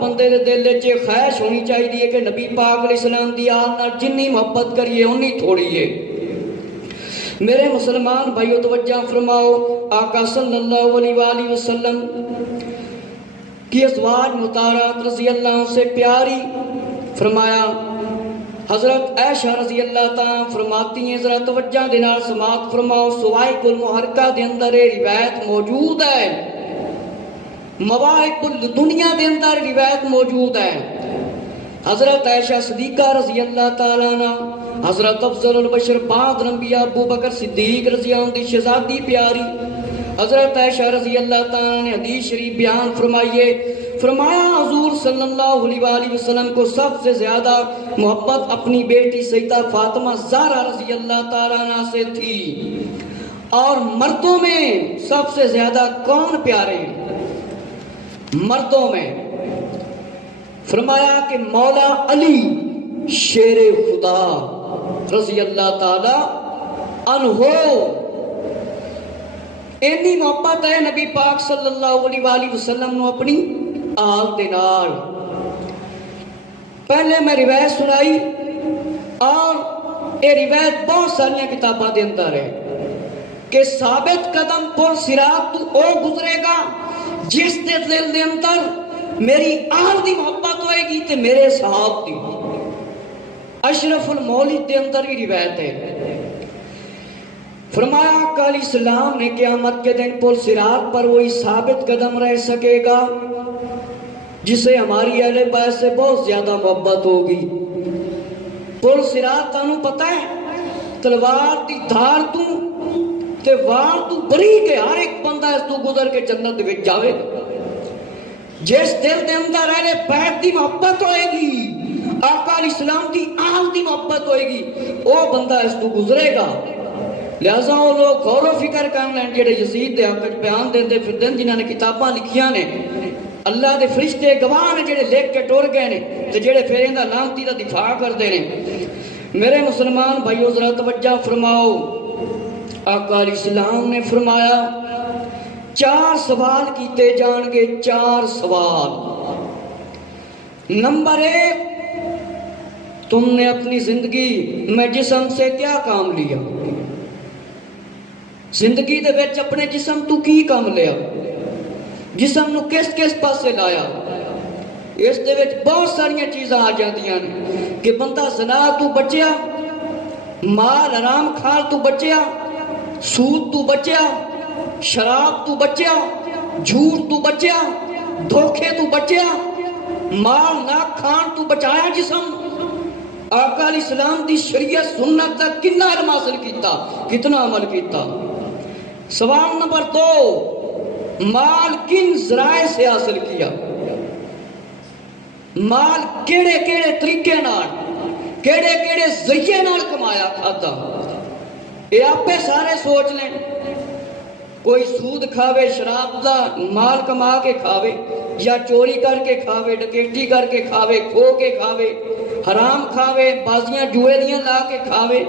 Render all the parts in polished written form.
بندے دے دل وچ خواہش ہونی چاہیے کہ نبی پاک علیہ السلام دی آل نال جنی محبت کریے اونی تھوڑی ہے۔ میرے مسلمان بھائیو توجہ فرماؤ، آقا صلی اللہ علیہ وآلہ وسلم کی ازواج مطہرات رضی اللہ عنہ سے پیاری فرمایا، حضرت عائشہ رضی اللہ تعالیٰ فرماتی ہیں، ذرا توجہ دے نال سماعت فرماؤ، صواعق المحرکہ دے اندر یہ روایت موجود ہے، مواہب الدنیا دے اندر روایت موجود ہے۔ حضرت عائشہ صدیقہ رضی اللہ تعالیٰ عنہ، حضرت افضل البشر بعد انبیاء ابو بکر صدیق رضی اللہ عنہ دی شہزادی پیاری حضرت عائشہ رضی اللہ تعالیٰ نے حدیث شریف بیان فرمائیے، فرمایا حضور صلی اللہ علیہ وآلہ وسلم کو سب سے زیادہ محبت اپنی بیٹی سیدہ فاطمہ زہرا رضی اللہ تعالیٰ عنہ سے تھی۔ اور مردوں میں سب سے زیادہ کون پیارے؟ مردوں میں فرمایا کہ مولا علی شیر خدا رضی اللہ تعالی عنہ، اینی محبت ہے نبی پاک صلی اللہ علیہ وآلہ وسلم نو اپنی آل دے نال۔ پہلے میں روایت سنائی اور یہ روایت بہت ساری کتاباں دے اندر ہے کہ ثابت قدم پر صراط تو او گزرے گا جس دے دل دے اندر میری آل دی محبت ہوئے گی تے میرے صحاب دی۔ اشرف المولد دے اندر ہی روایت ہے، فرمایا آقا علیہ السلام نے قیامت کے دن پل صراط پر وہی ثابت قدم رہ سکے گا جسے ہماری اہل بیت سے بہت زیادہ محبت ہوگی۔ پل صراط تانوں پتہ ہے تلوار دی دھار تو تے وار تو بری کے ہر ایک بندہ اس تو گزر کے جنت وچ جاوے گا۔ جس دل دے اندر اہل بیت دی محبت ہوئے گی، آقا علیہ السلام دی آل دی محبت ہوئے گی، وہ بندہ اس تو گزرے گا۔ لہذا وہ لوگ غور و فکر کر لیں جڑے یزید دے حق وچ بیان دیندے پھردے جنہاں نے کتاباں لکھیاں نے، اللہ دے فرشتے گواہ نے جڑے لکھ کے ٹر گئے نے تے جڑے پھر ایندا لعنتی دا دفاع کردے نے۔ میرے مسلمان بھائیو ذرا توجہ فرماؤ، آقا علیہ السلام نے فرمایا 4 سوال کیتے جان گے، 4 سوال۔ نمبر 1، تم نے اپنی زندگی میں جسم سے کیا کام لیا؟ زندگی دے وچ اپنے جسم تو کی کام لیا؟ جسم نو کس کس پاسے لایا؟ اس دے وچ بہت ساری چیزاں آ جاندیاں نے کہ بندہ زنا تو بچیا، مال حرام کھال تو بچیا، سود تو بچیا، شراب تو بچیا، جھوٹ تو بچیا، دھوکے تو بچیا، مال نہ کھان تو بچایا جسم۔ آقا علیہ السلام دی شریعت سنت تک کتنا علم حاصل کیتا، کتنا عمل کیتا۔ سوال نمبر 2، مال کن ذرائع سے حاصل کیا؟ مال کیڑے کیڑے طریقے نال، کیڑے کیڑے ذریعے نال کمایا کھاتا؟ یہ آپ سارے سوچ لیں۔ کوئی سود کھاوے، شراب دا مال کما کے کھاوے، یا چوری کر کے کھاوے، ڈکیٹی کر کے کھاوے، کھو کے کھاوے، حرام کھاوے، بازیاں جوئے دیاں لا کے کھاوے،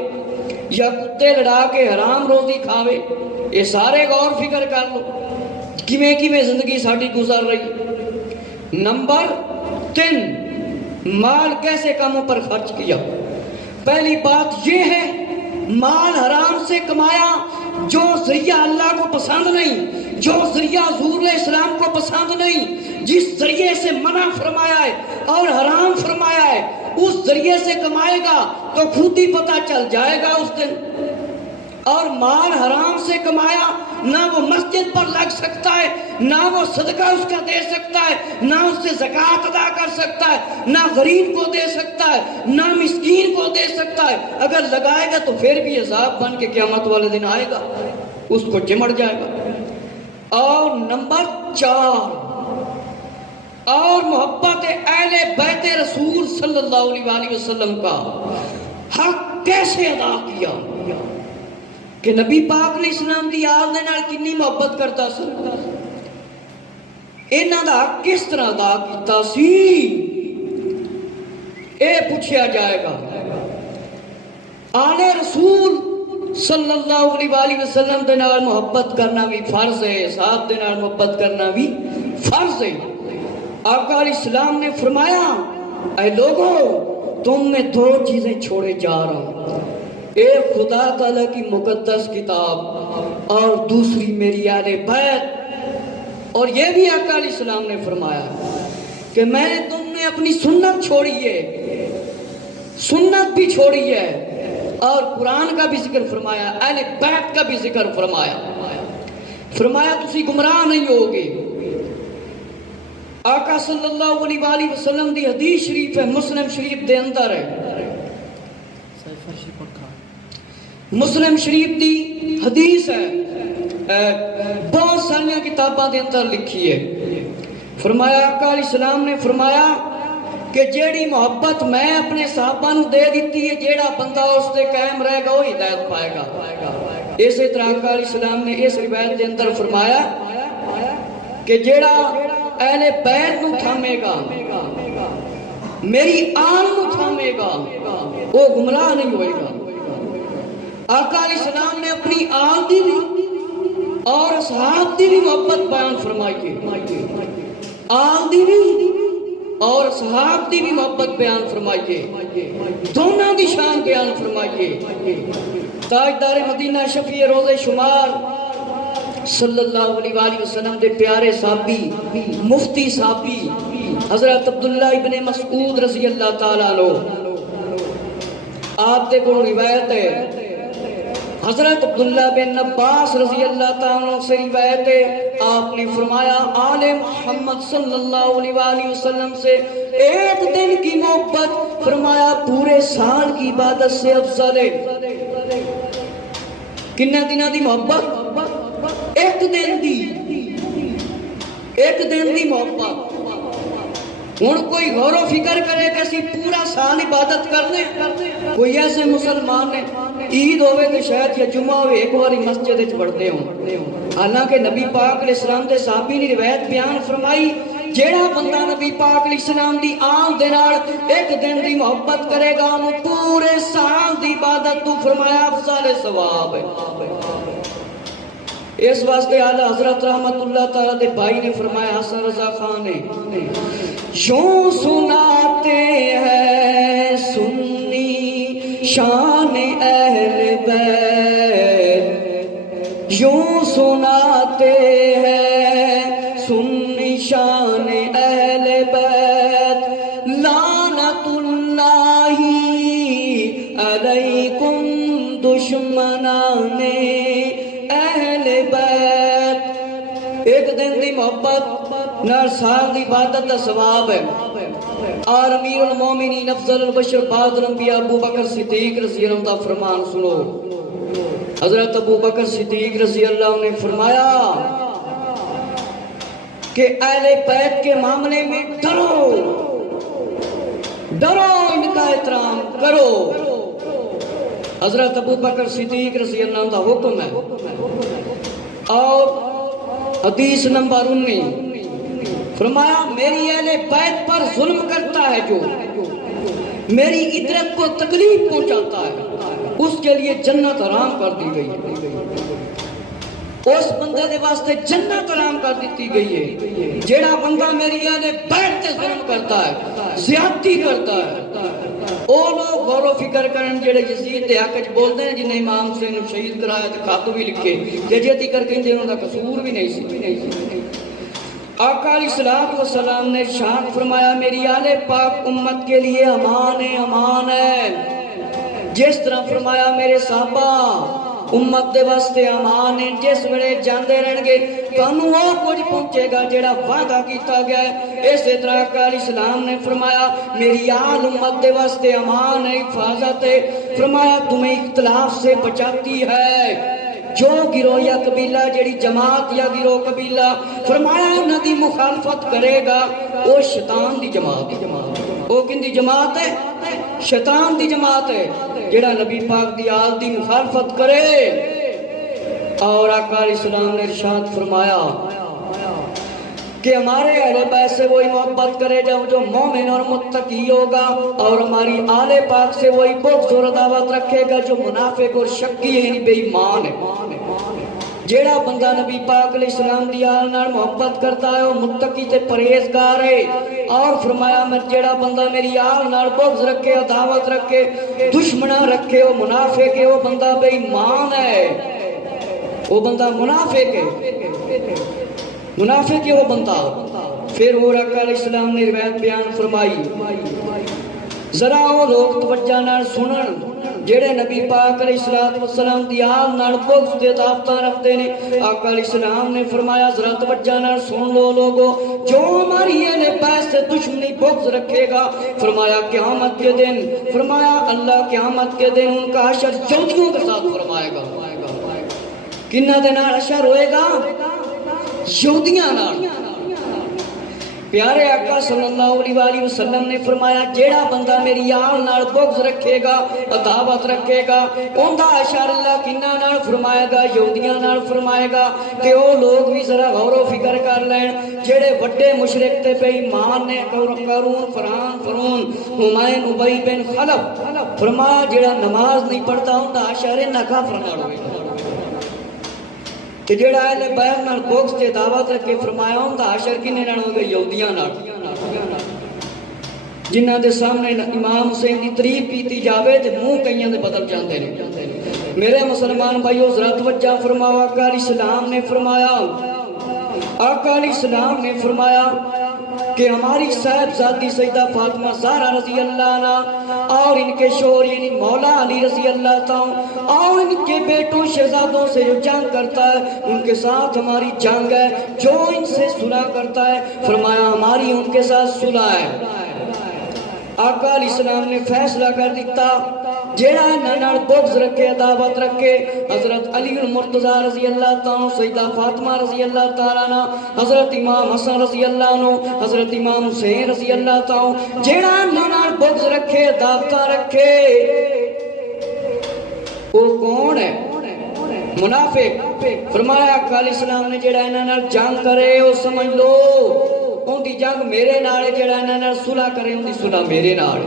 یا کتے لڑا کے حرام روزی کھاوے، یہ سارے غور فکر کر لو کیویں کیویں زندگی ساڈی گزر رہی۔ نمبر 3، مال کیسے کاموں پر خرچ کیا؟ پہلی بات یہ ہے مال حرام سے کمایا جو ذریعہ اللہ کو پسند نہیں، جو ذریعہ حضور علیہ السلام کو پسند نہیں، جس ذریعے سے منع فرمایا ہے اور حرام فرمایا ہے، اس ذریعے سے کمائے گا تو خود ہی پتہ چل جائے گا اس دن۔ اور مال حرام سے کمایا نہ وہ مسجد پر لگ سکتا ہے، نہ وہ صدقہ اس کا دے سکتا ہے، نہ اس سے زکوٰۃ ادا کر سکتا ہے، نہ غریب کو دے سکتا ہے، نہ مسکین کو دے سکتا ہے۔ اگر لگائے گا تو پھر بھی عذاب بن کے قیامت والے دن آئے گا، اس کو چمٹ جائے گا۔ اور نمبر 4، اور محبت اہل بیت رسول صلی اللہ علیہ وآلہ وسلم کا حق کیسے ادا کیا کہ نبی پاک علیہ السلام دی آل دے نال کنی محبت کرتا سی، انہاں دا حق کس طرح ادا کیتا سی، اے پوچھا جائے گا۔ آل رسول صلی اللہ علیہ وآلہ وسلم دے نال محبت کرنا بھی فرض ہے، صاحب دے نال محبت کرنا بھی فرض ہے۔ آقا علیہ السلام نے فرمایا اے لوگوں تم میں دو چیزیں چھوڑے جا رہا ہوں، ایک خدا تعالیٰ کی مقدس کتاب اور دوسری میری اہل بیت۔ اور یہ بھی آقا علیہ السلام نے فرمایا کہ میں نے تم نے اپنی سنت چھوڑی ہے، سنت بھی چھوڑی ہے، اور قرآن کا بھی ذکر فرمایا، اہل بیت کا بھی ذکر فرمایا، فرمایا تسی گمراہ نہیں ہوگے۔ آقا صلی اللہ علیہ وآلہ وسلم دی حدیث شریف ہے، مسلم شریف دے اندر ہے، مسلم شریف دی حدیث ہے، بہت ساریاں کتاباں دے اندر لکھی ہے۔ فرمایا آقا علیہ السلام نے فرمایا کہ جیڑی محبت میں اپنے صحابہ نو دے دیتی ہے، جیڑا بندہ اس تے قائم رہے گا وہ ہدایت پائے گا۔ اسی طرح آقا علیہ السلام نے اس روایت دے اندر فرمایا کہ جیڑا اہل بیت نو تھامے گا، میری آل نو تھامے گا، وہ گمراہ نہیں ہوئے گا۔ آقا علیہ السلام نے اپنی آل دی بھی اور اصحاب دی بھی محبت بیان فرمائی ہے، آل دی بھی اور صحاب دی بھی محبت بیان فرمائیے، دونوں دی شان بیان فرمائیے۔ تاجدار مدینہ شفیع روز شمار صلی اللہ علیہ وآلہ وسلم دے پیارے صحابی، مفتی صحابی حضرت عبداللہ ابن مسعود رضی اللہ تعالیٰ عنہ، آپ دے کو روایت ہے، حضرت عبداللہ بن عباس رضی اللہ تعالیٰ عنہ سے روایت ہے، آپ نے فرمایا آل محمد صلی اللہ علیہ وآلہ وسلم سے ایک دن کی محبت فرمایا پورے سال کی عبادت سے افضل ہے۔ کتنے دنوں دی محبت؟ ایک دن دی، ایک دن دی محبت۔ ہن کوئی غور و فکر کرے کہ اسی پورا سال عبادت کرنے، کوئی ایسے مسلمان نے عید ہوئے کہ شاید یا جمعہ ہوئے ایک باری مسجد وچ پڑھتے ہوں، حالانکہ نبی پاک علیہ السلام دے صحابی نے روایت بیان فرمائی جیڑا بندہ نبی پاک علیہ السلام دی آن دے نال ایک دن دی محبت کرے گا وہ پورے سال دی عبادت تو فرمایا افضل ثواب ہے۔ اس واسطے اعلی حضرت رحمت اللہ تعالیٰ دے بھائی نے فرمایا، حسن رضا خان نے، یوں سناتے ہیں سنی شان اہل بیت، یوں سناتے ہیں سنی شان اہل بیت، لعنت اللہ علیکم دشمنان اہل بیت۔ ایک دن دی محبت نال سال دی عبادت دا ثواب ہے۔ اور امیر المومنین افضل البشر بہادر الانبیاء ابو بکر صدیق رضی اللہ عنہ دا فرمان سنو۔ حضرت ابو بکر صدیق رضی اللہ عنہ نے فرمایا کہ اہل بیت کے معاملے میں ڈرو، ڈرو، ان کا احترام کرو۔ حضرت ابو بکر صدیق رضی اللہ عنہ دا حکم ہے۔ اور حدیث نمبر 19 فرمایا میری اہل بیت پر ظلم کرتا ہے جو میری عدرت کو تکلیف پہنچاتا ہے اس کے لیے جنت حرام کر دی گئی ہے، اس بندے دے واسطے جنت حرام کر دیتی گئی ہے جیڑا بندہ میری اہل بیت تے ظلم کرتا ہے، زیادتی کرتا ہے۔ او لوگ غور و فکر کرن جڑے یزید دے حق وچ بولدے ہیں جن امام حسین نوں شہید کرایا تے خط بھی لکھے تے جے تکر کہندے انہاں دا قصور بھی نہیں سی۔ آقا علیہ السلام نے ارشاد فرمایا میری آل پاک امت کے لیے امان ہے، امان ہے، جس طرح فرمایا میرے صحابہ امت دے واسطے امان ہے، جس ویلے جاندے رہن گے تانوں وہ کچھ پہنچے گا جڑا وعدہ کیتا گیا ہے۔ اسی طرح آقا علیہ السلام نے فرمایا میری آل امت دے واسطے امان ہے، حفاظت ہے، فرمایا تمہیں اختلاف سے بچاتی ہے۔ جو گروہ یا قبیلہ جڑی جماعت یا گروہ قبیلہ فرمایا انہاں دی مخالفت کرے گا وہ شیطان دی جماعت ہے۔ وہ کن دی جماعت ہے؟ شیطان دی جماعت ہے جڑا نبی پاک دی آل دی مخالفت کرے۔ اور آقا علیہ السلام نے ارشاد فرمایا کہ ہمارے اہل بیت سے وہی محبت کرے جو مومن اور متقی ہوگا، اور ہماری آل پاک سے وہی بغض اور عداوت رکھے گا جو منافق اور شکی یعنی بے ایمان ہے۔ جیڑا بندہ نبی پاک علیہ السلام دی آل نال محبت کرتا ہے وہ متقی تے پرہیزگار ہے. اور فرمایا میں جیڑا بندہ میری آل نال بغض رکھے عداوت رکھے دشمنہ رکھے وہ منافق ہے وہ بندہ بے ایمان ہے وہ بندہ منافق ہے منافق ہے وہ بندہ. پھر وہ آقا علیہ السلام نے روایت بیان فرمائی ذرا وہ لوگ توجہ نال سنن جڑے نبی پاک علیہ السلام دی آل نال بغض تے عداوت رکھتے نے. آقا علیہ السلام نے فرمایا ذرا توجہ نال سن لو لوگو جو ہماری اہل بیت سے دشمنی بغض رکھے گا فرمایا قیامت کے دن فرمایا اللہ قیامت کے دن ان کا حشر یہودیوں کے ساتھ فرمائے گا. کنہ دے نال حشر ہوئے گا یہودیاں نال. پیارے آقا صلی اللہ علیہ وسلم نے فرمایا جیڑا بندہ میری آل نال بغض رکھے گا عداوت رکھے گا اوندا حشر اللہ کنہ نال فرمائے گا یہودیاں نال فرمائے گا. کہ وہ لوگ بھی ذرا غور و فکر کر لین جیڑے وڈے مشرک تے بے ایمان نے قارون فرعون ہمایون ابی بن خلف فرمایا جیڑا نماز نہیں پڑھتا اوندا حشر انہاں کافراں نال ہوئے گا. کہ جیڑا اہل بیت نال بغض تے دعوت رکھے فرمایا اوندا حشر کنے نال ہوگا یہودیاں نال جنہاں دے سامنے امام حسین دی تعریف کیتی جاوے تے منہ کئیاں دے بدل جاندے نے. میرے مسلمان بھائیو ذرا توجہ فرماؤ آقا علیہ السلام نے فرمایا کہ ہماری صاحبزادی سیدہ فاطمہ زہرا رضی اللہ عنہ اور ان کے شوہر یعنی مولا علی رضی اللہ تعالی اور ان کے بیٹوں شہزادوں سے جو جنگ کرتا ہے ان کے ساتھ ہماری جنگ ہے. جو ان سے صلح کرتا ہے فرمایا ہماری ان کے ساتھ صلح ہے. آقا علیہ السلام نے فیصلہ کر دیتا جیڑا انہاں نال بغض رکھے عداوت رکھے حضرت علی المرتضی رضی اللہ تعالی سیدہ فاطمہ رضی اللہ تعالی عنہ حضرت امام حسن رضی اللہ عنہ حضرت امام حسین رضی اللہ تعالی جیڑا انہاں نال بغض رکھے عداوت رکھے وہ کون ہے منافق. فرمایا آقا علیہ السلام نے جیڑا انہاں نال جنگ کرے وہ سمجھ لو ان دی جنگ میرے نال ہے جیڑا انہاں نال صلح کرے ان دی صلح میرے نال.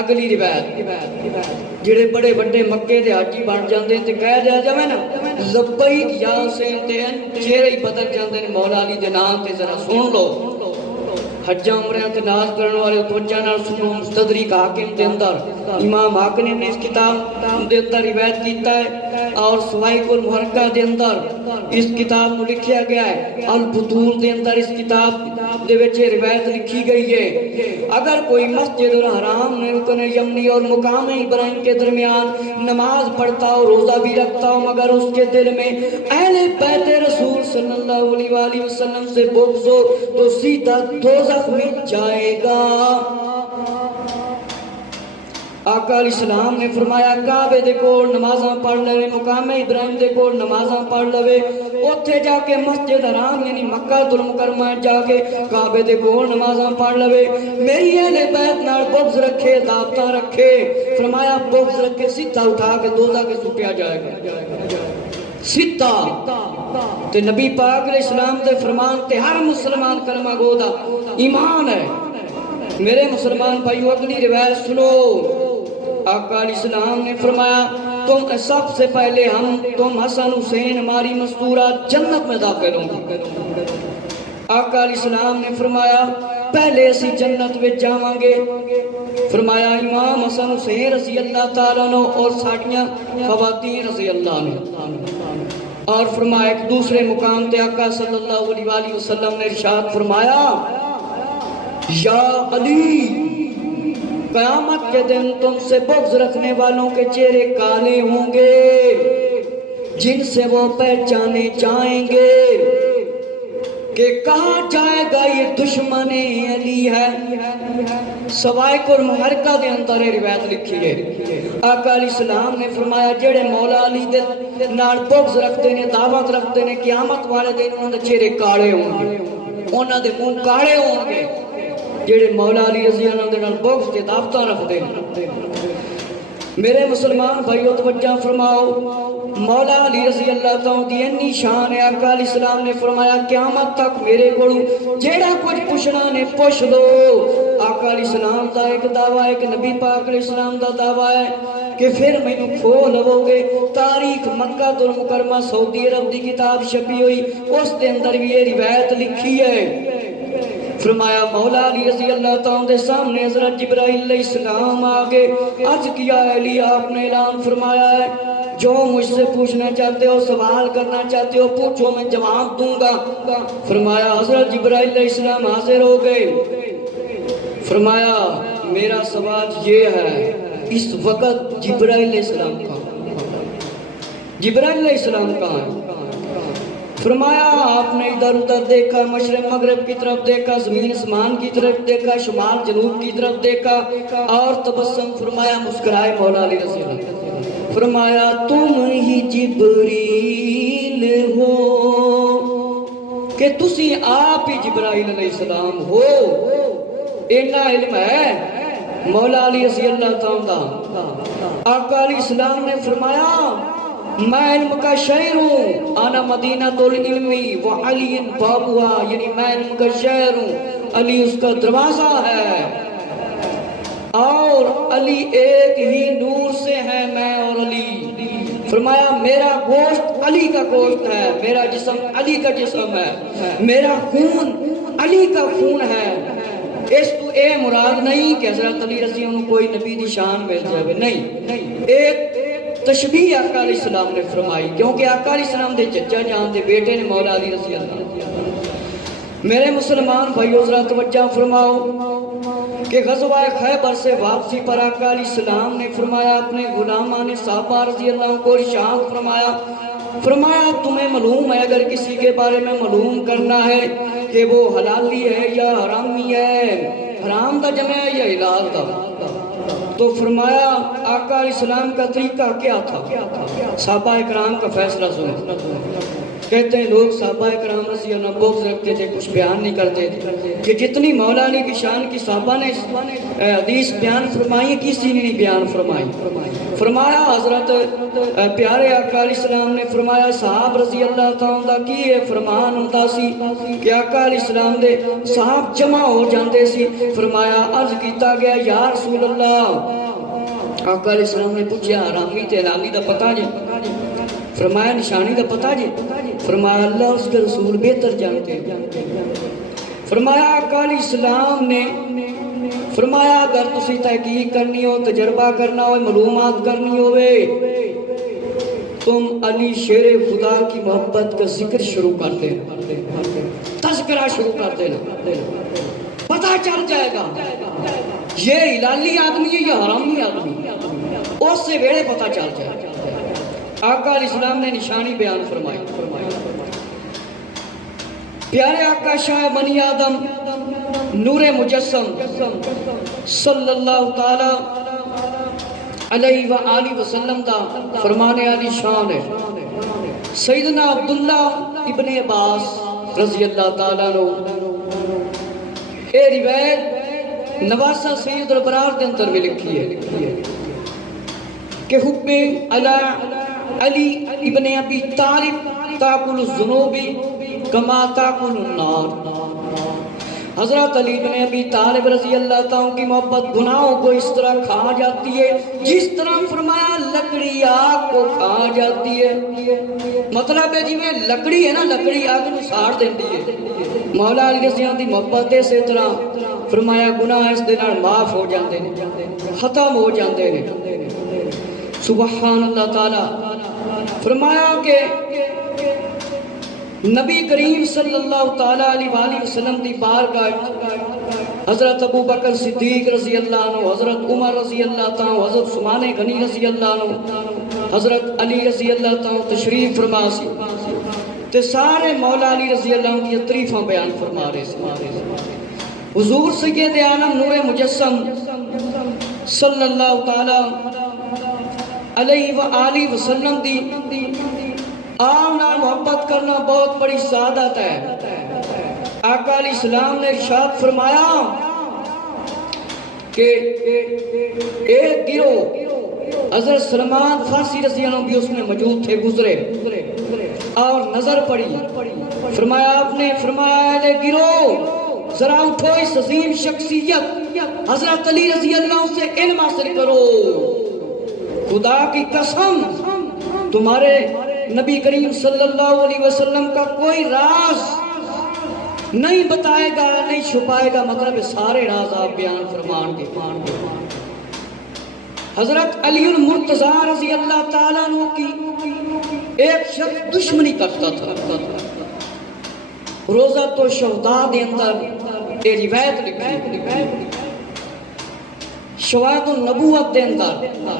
اگلی روایت جڑے بڑے بڑے مکے دے حاجی بن جاندے تے کہہ دیا جاوے نا لبیک یا حسین تے چہرے ہی بدل جاندے نے مولا علی دے نام تے ذرا سن لو. حجاں عمرہ تے ناز کرن والے توجہ نال سنو. مستدرک حاکم دے اندر امام حاکم نے اس کتاب دے اندر روایت کیتا ہے اور صواعق المحرقہ دے اندر اس کتاب کو لکھیا گیا ہے. البطول دے اندر اس کتاب دے وچ روایت لکھی گئی ہے اگر کوئی مسجد الحرام میں رکن یمنی اور مقام ابراہیم کے درمیان نماز پڑھتا ہو روزہ بھی رکھتا ہو مگر اس کے دل میں اہل بیت رسول صلی اللہ علیہ وسلم سے بغض ہو تو سیدھا دوزخ میں جائے گا. آقا علیہ السلام نے فرمایا کعبے دے کول نمازاں پڑھ لوے مقام ابراہیم دے کول نمازاں پڑھ لوے اوتھے جا کے مسجد حرام یعنی مکہ المکرمہ جا کے کعبے دے کول نمازاں پڑھ لوے میری اہل بیت نال بغض رکھے عداوت رکھے فرمایا بغض رکھے سیدھا اٹھا کے دوزخ کے سٹیا جائے گا سیدھا. تے نبی پاک علیہ السلام دے فرمان تے ہر مسلمان کلمہ گو دا ایمان ہے. میرے مسلمان بھائیو اگلی روایت سنو. آقا علیہ السلام نے فرمایا تم سب سے پہلے تم حسن حسین ہماری مستورات جنت میں داخل ہوں گے. آقا علیہ السلام نے فرمایا پہلے اسی جنت میں جاواں گے. فرمایا امام حسن حسین رضی اللہ تعالیٰ عنہ اور ساڑیاں خواتین رضی اللہ عنہ. اور فرمایا ایک دوسرے مقام تے آقا صلی اللہ علیہ وسلم نے ارشاد فرمایا یا علی قیامت کے دن تم سے بغض رکھنے والوں کے چہرے کالے ہوں گے جن سے وہ پہچانے جائیں گے کہ کہاں جائے گا یہ دشمن علی ہے. صواعق المحرقہ دے اندر روایت لکھی ہے. آقا علیہ السلام نے فرمایا جڑے مولا علی دے نال بغض رکھتے نے دعوت رکھتے نے قیامت والے دن انہاں دے چہرے کالے ہوں گے انہاں دے منہ کالے ہوں گے جڑے مولا علی رضی اللہ عنہ دے نال بغض تے دعوتاں رکھدے نے. میرے مسلمان بھائیو توجہ فرماؤ مولا علی رضی اللہ تعالیٰ دی انی شان ہے. آقا علیہ السلام نے فرمایا قیامت تک میرے کو جیڑا کچھ پوچھنا نے پوچھ دو آقا علیہ السلام دا ایک دعویٰ ہے کہ نبی پاک علیہ السلام دا دعویٰ ہے کہ پھر میں نے کھو لو گے. تاریخ مکہ المکرمہ سعودی عرب دی کتاب چھپی ہوئی, اس دے اندر بھی یہ روایت لکھی ہے. فرمایا مولا علی رضی اللہ تعالیٰ دے سامنے حضرت جبرائیل علیہ السلام آگے عرض کیا ہے علی, آپ نے اعلان فرمایا ہے جو مجھ سے پوچھنا چاہتے ہو, سوال کرنا چاہتے ہو, پوچھو میں جواب دوں گا. فرمایا حضرت جبرائیل علیہ السلام حاضر ہو گئے. فرمایا میرا سوال یہ ہے, اس وقت جبرائیل علیہ السلام جبرائیل علیہ السلام کہاں ہے؟ فرمایا آپ نے ادھر ادھر دیکھا, مشرق مغرب کی طرف دیکھا, زمین اسمان کی طرف دیکھا, شمال جنوب کی طرف دیکھا اور تبسم فرمایا, مسکرائے مولا علی رضی اللہ. فرمایا تم ہی جبریل ہو کہ تسی آپ ہی جبرائیل علیہ السلام ہو. اتنا علم ہے مولا علی رضی اللہ تعالیٰ. آقا علیہ السلام نے فرمایا میں علم کا شہر ہوں, انا مدینہ العلم وعلی بابوہا, یعنی میں علم کا شہر ہوں, علی اس کا دروازہ ہے, اور علی ایک ہی نور سے ہے, میں اور علی. فرمایا میرا گوشت علی کا گوشت ہے, میرا جسم علی کا جسم ہے, میرا خون علی کا خون ہے. اس تو اے مراد نہیں کہ حضرت علی رضی اللہ عنہ کوئی نبی دی شان مل جائے, نہیں. ایک تشبیہ آقا علیہ السلام نے فرمائی, کیونکہ آقا علیہ السلام دے چچا جان دے بیٹے نے مولا علی رضی اللہ. میرے مسلمان بھائیو ذرا توجہ فرماؤ کہ غزوہ خیبر سے واپسی پر آقا علیہ السلام نے فرمایا اپنے غلامان صحابہ رضی اللہ عنہ کو ارشاد فرمایا تمہیں معلوم ہے, اگر کسی کے بارے میں معلوم کرنا ہے کہ وہ حلالی ہے یا حرامی ہے, حرام دا جمع ہے یا حلال دا, تو فرمایا آقا علیہ السلام کا طریقہ کیا تھا. صحابہ اکرام کا فیصلہ سنو. کہتے ہیں لوگ صحابہ اکرام رضی اللہ عنہ بغض رکھتے تھے, کچھ بیان نہیں کرتے تھے, کہ جتنی مولا علی کی شان کی صحابہ نے حدیث بیان فرمائی کسی نے نہیں بیان فرمائی. فرمایا حضرت پیارے آقا علیہ السلام نے فرمایا صحاب رضی اللہ تعالیٰ کی یہ فرمان ہوتا سی کہ آقا علیہ السلام دے صحاب جمع ہو جاندے سی. فرمایا عرض کیتا گیا یا رسول اللہ, آقا علیہ السلام نے پوچھا حرامی تے حلالی دا پتہ جے؟ فرمایا نشانی دا پتہ جے؟ فرمایا اللہ اس کے رسول بہتر جانتے ہیں. فرمایا آقا علیہ السلام نے فرمایا اگر تسی تحقیق کرنی ہو, تجربہ کرنا ہو, معلومات کرنی ہوئے, تم علی شیر خدا کی محبت کا ذکر شروع کر دینا, تذکرہ شروع کر دینا, پتہ چل جائے گا یہ ہلالی آدمی ہے یا حرامی آدمی, اس سے ویڑے پتہ چل جائے گا. آقا علیہ السلام نے نشانی بیان فرمائی. پیارے آقا شاہ بنی آدم نور مجسم صلی اللہ تعالی علیہ وآلہ وسلم دا فرمانے علی شان ہے. سیدنا عبداللہ ابن عباس رضی اللہ تعالیٰ عنہ اے روایت نواسہ سید البرار دے اندر بھی لکھی ہے کہ حب علی ابن ابی طالب تاکل الذنوبی کما تاکل النار. حضرت علی بن ابی طالب رضی اللہ تعالیٰ کی محبت گناہوں کو اس طرح کھا جاتی ہے جس طرح فرمایا لکڑی آگ کو کھا جاتی ہے. مطلب ہے جی میں لکڑی ہے نا, لکڑی آگ نو ساڑ دیندی ہے. مولا علی رضی اللہ کی محبت اسی طرح فرمایا گناہ اس دے نال معاف ہو جاندے نے, ختم ہو جاندے نے. سبحان اللہ تعالی. فرمایا کہ نبی کریم صلی اللہ تعالیٰ علیہ وآلہ وسلم دی بارگاہ حضرت ابو بکر صدیق رضی اللہ عنہ, حضرت عمر رضی اللہ تعالیٰ, حضرت عثمان غنی رضی اللہ عنہ, حضرت علی رضی اللہ تعالیٰ تشریف فرما سی تے سارے مولا علی رضی اللہ عنہ کی تعریفاں بیان فرما رہے سی. حضور سید عالم نور مجسم صلی اللہ تعالیٰ علیہ وآلہ وسلم دی آپ نال محبت کرنا بہت بڑی سعادت ہے. آقا علیہ السلام نے ارشاد فرمایا کہ ایک گروہ حضرت سلمان فارسی رضی اللہ عنہ بھی اس میں موجود تھے, گزرے اور نظر پڑی. فرمایا آپ نے فرمایا اے گروہ ذرا اٹھو اس عظیم شخصیت حضرت علی رضی اللہ سے علم حاصل کرو. خدا کی قسم تمہارے نبی کریم صلی اللہ علیہ وسلم کا کوئی راز نہیں بتائے گا نہیں چھپائے گا، مطلب سارے راز آپ بیان فرمان گے. حضرت علی المرتضیٰ رضی اللہ تعالیٰ عنہ کی ایک شخص دشمنی کرتا تھا. روزہ تو شہداء دے اندر ایک روایت لکھی شواہد النبوت دے اندر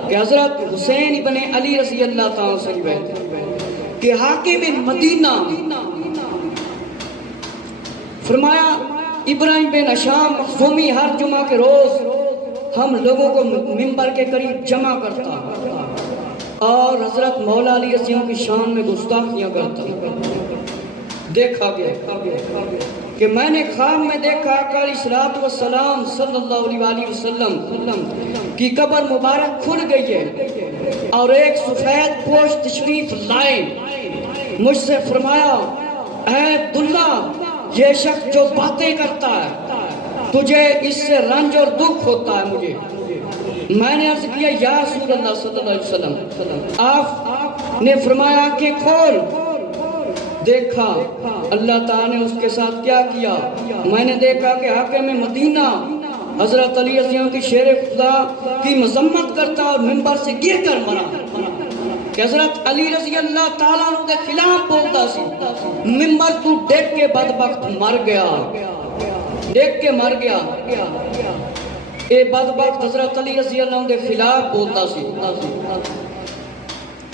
کہ حضرت حسین ابن علی رضی اللہ تعالیٰ سے روایت کہ حاکم مدینہ فرمایا ابراہیم بن ہشام مخزومی ہر جمعہ کے روز ہم لوگوں کو منبر کے قریب جمع کرتا اور حضرت مولا علی رضی اللہ کی شان میں گستاخیاں کرتا. دیکھا گیا کہ میں نے خواب میں دیکھا کہ علیہ الصلوۃ والسلام صلی اللہ علیہ وآلہ وسلم کی قبر مبارک کھل گئی ہے اور ایک سفید پوش تشریف لائے. مجھ سے فرمایا اے عبداللہ یہ شخص جو باتیں کرتا ہے تجھے اس سے رنج اور دکھ ہوتا ہے مجھے. میں نے عرض کیا یا رسول اللہ صلی اللہ علیہ وسلم. آپ نے فرمایا کہ کھول. دیکھا اللہ تعالیٰ نے اس کے ساتھ کیا کیا. میں نے دیکھا کہ حاکم مدینہ حضرت علی رضی اللہ کی شیر خدا کی مذمت کرتا اور منبر سے گر کر مرا کہ حضرت علی رضی اللہ تعالیٰ عنہ کے خلاف بولتا سی. منبر تو دیکھ کے بدبخت مر گیا، دیکھ کے مر گیا. اے بدبخت حضرت علی رضی اللہ عنہ کے خلاف بولتا سی.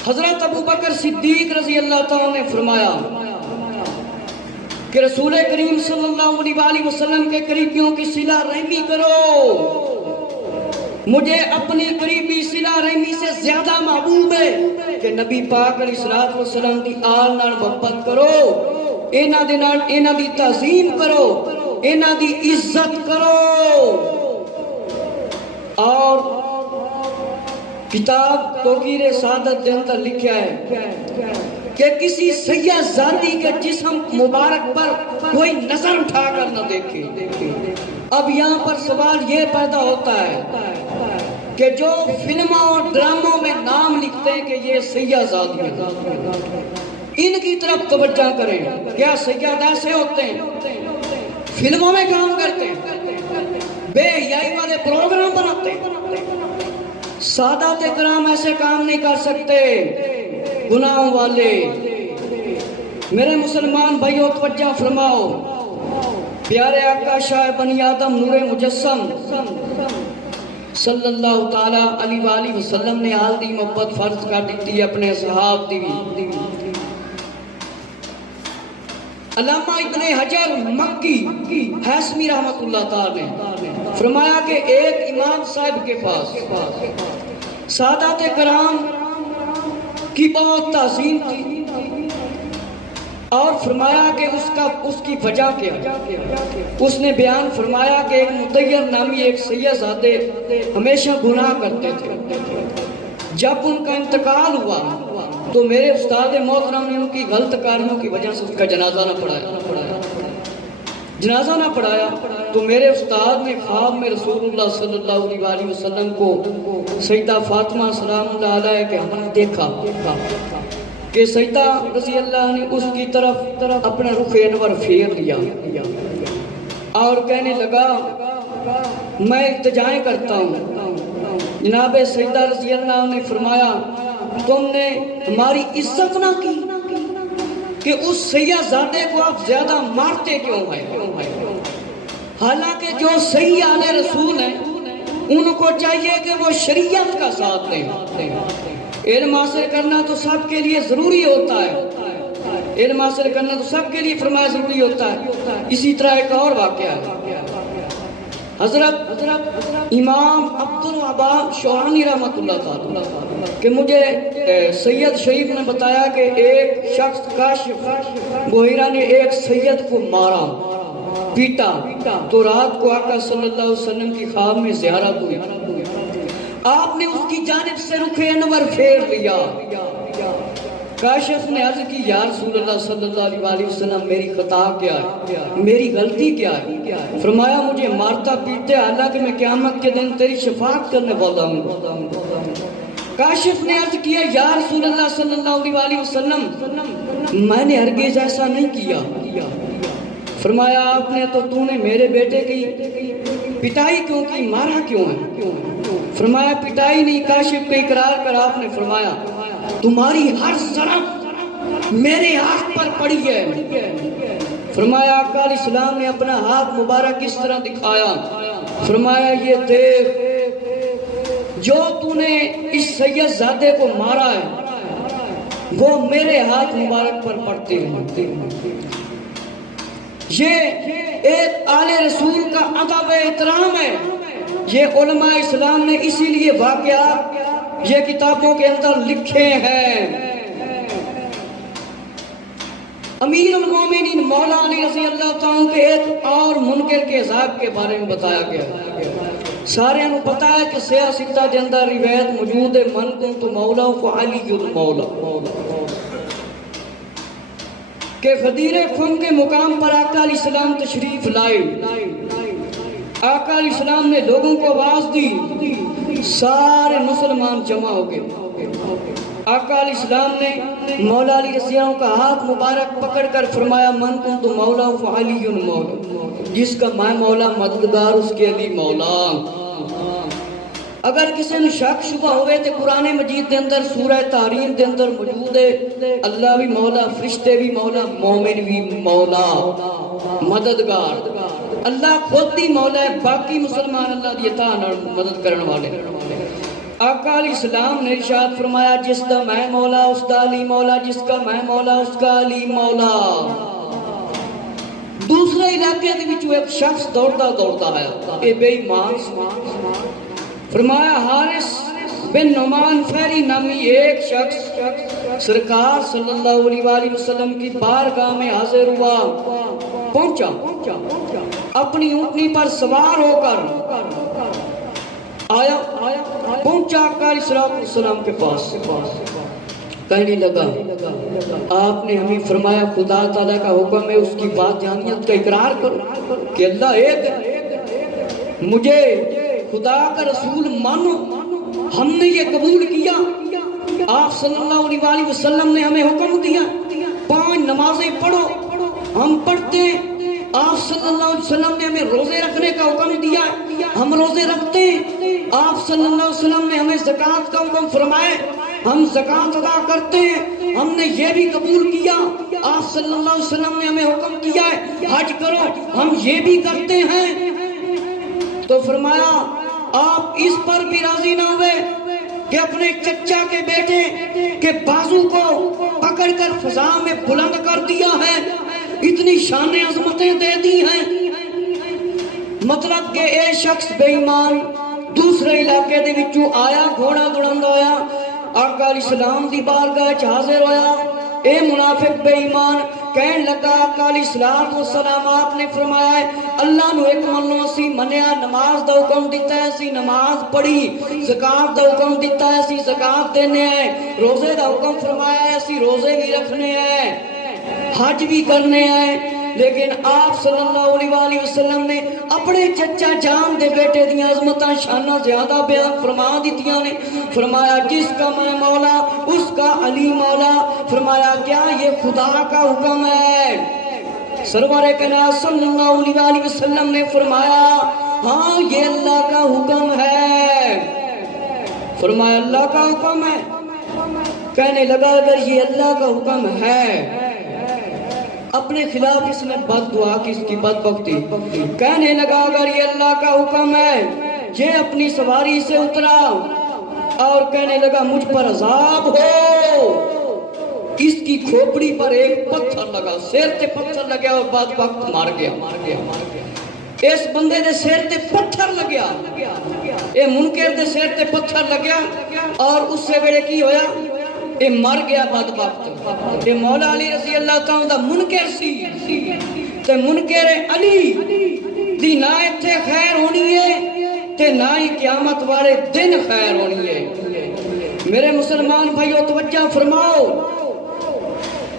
حضرت ابو بکر صدیق رضی اللہ تعالیٰ نے فرمایا کہ رسول کریم صلی اللہ علیہ وآلہ وسلم کے قریبیوں کی صلہ رحمی کرو. مجھے اپنی قریبی صلہ رحمی سے زیادہ محبوب ہے کہ نبی پاک علیہ الصلوۃ والسلام دی آل نال محبت کرو، انہاں دی تعظیم کرو، انہاں دی عزت کرو. اور کتاب توقیر سعادت دے اندر لکھا ہے کہ کسی سیاہ ذاتی کے جسم مبارک پر کوئی نظر اٹھا کر نہ دیکھے. اب یہاں پر سوال یہ پیدا ہوتا ہے کہ جو فلموں اور ڈراموں میں نام لکھتے ہیں کہ یہ سیاہ ذاتی ہیں، ان کی طرف توجہ کریں. کیا سیاہ ایسے ہوتے ہیں فلموں میں کام کرتے ہیں، بے حیائی والے پروگرام بناتے ہیں؟ سادات کرام ایسے کام نہیں کر سکتے. گناہوں والے میرے مسلمان بھائیو توجہ فرماؤ. پیارے آقا شاہ بنی آدم نور مجسم صلی اللہ تعالیٰ علیہ وآلہ وسلم نے آل دی محبت فرض کر دیتی ہے اپنے صحاب دی. علامہ ابن حجر مکی حیثمی رحمت اللہ تعالی نے فرمایا کہ ایک امام صاحب کے پاس سادات کرام کی بہت تعظیم تھی اور فرمایا کہ اس کی وجہ کیا. اس نے بیان فرمایا کہ ایک مطیر نامی ایک سیاہ زادے ہمیشہ گناہ کرتے تھے. جب ان کا انتقال ہوا تو میرے استاد محترم نے ان کی غلط کاریوں کی وجہ سے اس کا جنازہ نہ پڑھایا تو میرے استاد نے خواب میں رسول اللہ صلی اللہ علیہ وآلہ وسلم کو سیدہ فاطمہ سلام اللہ علیہ کے ہم نے دیکھا کہ سیدہ رضی اللہ نے اس کی طرف اپنے رخ انور پھیر لیا اور کہنے لگا میں التجائیں کرتا ہوں. جناب سیدہ رضی اللہ نے فرمایا تم نے ہماری عزت نہ کی کہ اس سیاہ زادے کو آپ زیادہ مارتے کیوں ہیں؟ حالانکہ جو سیاہ اہل رسول ہیں ان کو چاہیے کہ وہ شریعت کا ساتھ دیں. علم حاصل کرنا تو سب کے لیے ضروری ہوتا ہے، علم حاصل کرنا تو سب کے لیے فرمایا ضروری ہوتا ہے. اسی طرح ایک اور واقعہ ہے. حضرت امام عبد الوہاب شوہانی رحمت اللہ تعالی کہ مجھے سید شریف نے بتایا کہ ایک شخص کاشف گوہرہ نے ایک سید کو مارا پیٹا تو رات کو آقا صلی اللہ علیہ وسلم کی خواب میں زیارت ہوئی. آپ نے اس کی جانب سے رخ انور پھیر لیا کاشف نے عرض کی یا رسول اللہ صلی اللہ علیہ وسلم میری خطا کیا ہے، میری غلطی کیا ہے؟ فرمایا مجھے مارتا پیٹتے حالانکہ میں قیامت کے دن تیری شفاعت کرنے والا ہوں۔ کاشف نے عرض کیا یا رسول اللہ صلی اللہ علیہ وسلم میں نے ہرگز ایسا نہیں کیا۔ فرمایا آپ نے تو نے میرے بیٹے کی پٹائی کیوں کی، مارا کیوں ہے؟ فرمایا پٹائی نہیں، کاشف کا اقرار کر آپ نے فرمایا تمہاری ہر ضرب میرے ہاتھ پر پڑی ہے۔ فرمایا آقا علیہ السلام نے اپنا ہاتھ مبارک کس طرح دکھایا، فرمایا یہ دیکھ جو تو نے اس سید زادے کو مارا ہے وہ میرے ہاتھ مبارک پر پڑتے ہیں۔ یہ ایک آل رسول کا ادب احترام ہے۔ یہ علماء اسلام نے اسی لیے واقعات یہ کتابوں کے اندر لکھے ہیں۔ امیر المومنین مولا علی رضی اللہ تعالیٰ کے ایک اور منکر کے عذاب کے بارے میں بتایا گیا۔ سارے انہوں پتا ہے کہ سیاہ ستہ کے اندر روایت موجود ہے من کنت مولا فعلی المولا، کہ غدیر خم کے مقام پر آقا علیہ السلام تشریف لائے۔ آقا علیہ السلام نے لوگوں کو آواز دی، سارے مسلمان جمع ہو گئے۔ آقا علیہ السلام نے مولا علی رضی اللہ کا ہاتھ مبارک پکڑ کر فرمایا من کنت مولا فعلی المولا، جس کا میں مولا مددگار اس کے علی مولا۔ اگر کسی نے شک شبہ ہوئے تو قرآن مجید دے اندر سورہ تحریم دے اندر موجود ہے اللہ بھی مولا، فرشتے بھی مولا، مومن بھی مولا، مددگار اللہ خود بھی مولا ہے، باقی مسلمان اللہ دی اطاعت نال مدد کرن والے۔ آقا علیہ السلام نے ارشاد فرمایا جس کا میں مولا اس کا علی مولا، جس کا میں مولا اس کا علی مولا۔ دوسرے علاقے کے وچوں ایک شخص دوڑتا آیا، اے بے ایمان، فرمایا حارث بن نعمان فہری نامی ایک شخص سرکار صلی اللہ علیہ وسلم کی بارگاہ میں حاضر ہوا، پہنچا، اپنی اونٹنی پر سوار ہو کر آیا، پہنچا آقا علیہ السلام کے پاس، کہنے لگا آپ نے ہمیں فرمایا خدا تعالیٰ کا حکم ہے اس کی بات جانیت کا اقرار کرو کہ اللہ ایک ہے، مجھے خدا کا رسول مانو، ہم نے یہ قبول کیا۔ آپ صلی اللہ علیہ وسلم نے ہمیں حکم دیا 5 نمازیں پڑھو، ہم پڑھتے ہیں۔ آپ صلی اللہ علیہ وسلم نے ہمیں روزے رکھنے کا حکم دیا، ہم روزے رکھتے ہیں۔ آپ صلی اللہ علیہ وسلم نے ہمیں زکوٰۃ کا حکم فرمائے، ہم زکوٰۃ ادا کرتے ہیں، ہم نے یہ بھی قبول کیا۔ آپ صلی اللہ علیہ وسلم نے ہمیں حکم دیا ہے حج کرو، ہم یہ بھی کرتے ہیں۔ تو فرمایا آپ اس پر بھی راضی نہ ہوئے کہ اپنے چچا کے بیٹے کے بازو کو پکڑ کر فضا میں بلند کر دیا ہے، اتنی شان عظمتیں دے دی ہیں۔ مطلب کہ ایک شخص بے ایمان دوسرے علاقے دے وچوں آیا، گھوڑا دوڑندا ہویا، آقا علیہ السلام دی بارگاہ وچ حاضر ہویا۔ اے منافق بے ایمان کہن لگا آقا علیہ السلام آپ نے فرمایا ہے اللہ نو ایک منو اسی منیا، نماز دا حکم دیتا ہے اسی نماز پڑھی، زکوٰۃ دا حکم دیتا ہے اسی زکوٰۃ دینے ہیں، روزے دا حکم فرمایا ہے اسی روزے بھی رکھنے ہیں، حج بھی کرنے ہیں۔ لیکن آپ صلی اللہ علیہ وسلم نے اپنے چچا جان دے بیٹے دیاں عظمتاں شاناں زیادہ بیان فرما دیتیاں نے۔ فرمایا جس کا میں مولا اس کا علی مولا۔ فرمایا کیا یہ خدا کا حکم ہے؟ سرور کائنات صلی اللہ علیہ وسلم نے فرمایا ہاں یہ اللہ کا حکم ہے۔ فرمایا اللہ کا حکم ہے؟ کہنے لگا اگر یہ اللہ کا حکم ہے، اپنے خلاف اس نے بد دعا کی، اس کی بدبختی۔ کہنے لگا اگر یہ اللہ کا حکم ہے، یہ اپنی سواری سے اترا اور کہنے لگا مجھ پر عذاب ہو۔ اس کی کھوپڑی پر ایک پتھر لگا، سر تے پتھر لگیا اور بدبخت مار گیا۔ اس بندے دے سر تے پتھر لگیا، اے منکر دے سر تے پتھر لگیا اور اس سے ویلے کی ہویا؟ اے مر گیا بدبخت۔ اے مولا علی رضی اللہ تعالیٰ دا منکر سی تے منکر علی دی نہ اتھے خیر ہونی ہے تے نہ ہی قیامت والے دن خیر ہونی ہے۔ میرے مسلمان بھائیو توجہ فرماؤ،